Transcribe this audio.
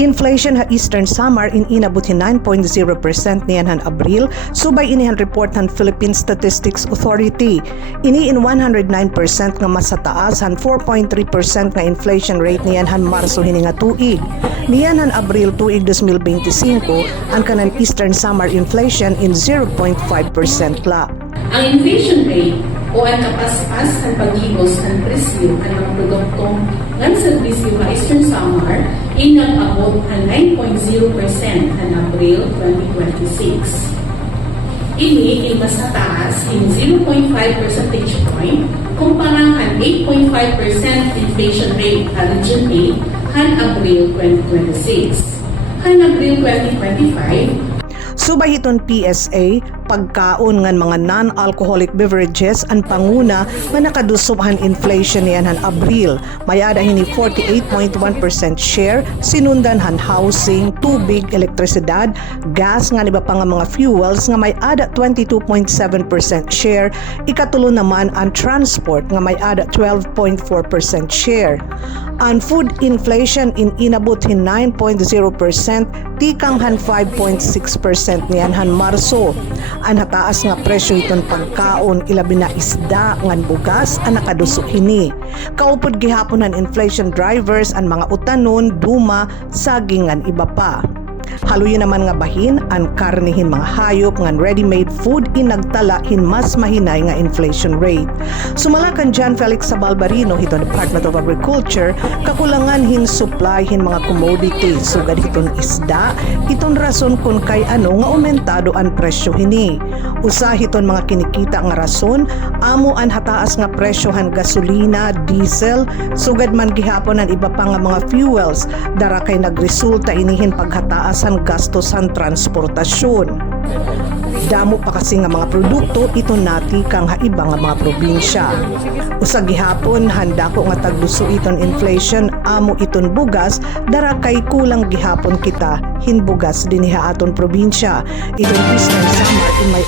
Inflation ha Eastern Samar in inabuti 9.0% niyan han Abril, subay inihan report han Philippine Statistics Authority. Ini in 109% nga mas sa taas han 4.3% nga inflation rate niyan han Marso hini nga tuig. Niyan han Abril tuig 2025 ang kanan Eastern Samar inflation in 0.5% la. Ang inflation rate o ang kapaspas ng pag-igos ng presyo ng mga produkto ng serbisyo sa Eastern Samar ay nag-abot ang 9.0% ng Abril 2026. Ini ay mas nataas in 0.5 percentage point kumpara ang 8.5% inflation rate sa Region A han Abril 2026. Han Abril 2025, subay hiton PSA, pagkaon ngan mga non-alcoholic beverages ang panguna nga nakadusubhan inflation niyan han Abril. Mayada hini 48.1% share, sinundan han housing, tubig, elektrisidad, gas nga iba pa nga mga fuels nga may ada 22.7% share, ikatulo naman ang transport nga may ada 12.4% share. Ang food inflation in inabot hin 9.0%, tikang han 5.6% niyan han Marso. Ang hataas nga presyo iton pagkaon ilabi na isda ngan bugas ang nakadusok hini. Kaupod gihapon ang inflation drivers ang mga utanon, duma, saging ngan iba pa. Haluyin naman nga bahin ang karnihin mga hayop ngan ready-made food inagtala hin mas mahinay nga inflation rate. Sumalakan John Felix Sabalbarino hito Department of Agriculture, kakulangan hin supply hin mga commodities sugad hiton isda, iton rason kung kay ano nga aumentado ang presyo hini. Usa hiton mga kinikita nga rason amo ang hataas nga presyo han gasolina, diesel, sugad man gihapon ang iba pa nga mga fuels, dara kay nagresulta inihin paghataas ang gastos ang transportasyon. Damo pa kasi nga mga produkto ito nati kang haiba nga mga probinsya. Usag gihapon handa ko nga tagluso iton inflation amo iton bugas, dara kay kulang gihapon kita hin bugas dinhi aton probinsya. Iton Eastern Samar in may